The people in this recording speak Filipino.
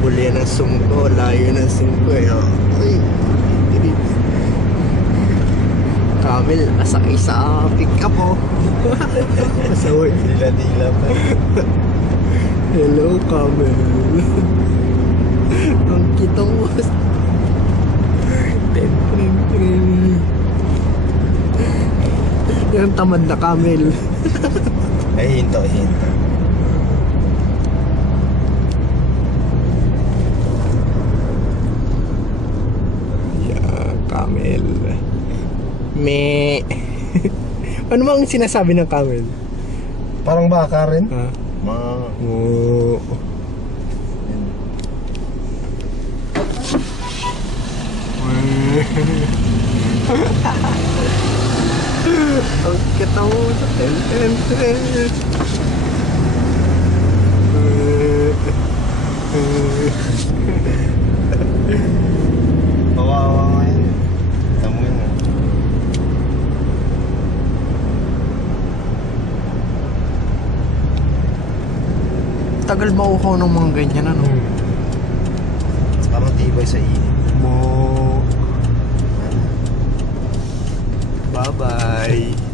habol yan ang sungko. Layo ng sungko eh. Uy. Camel, asakay sa pick-up oh. Masaway. Dila-dila pa. Hello, Camel. Ang kita mo. Yung tamad na Camel. Ay, hinto. Yeah, Camel. Me. Ano bang sinasabi ng Camel? Parang baka rin. Ha? Ma. Oo. Ang kita mo sa ten. Kawawa nga yun. Tamo yun. Tagal mauhaw ng mga ganyan ano? Saka matibay sa init. Mo. Bye-bye.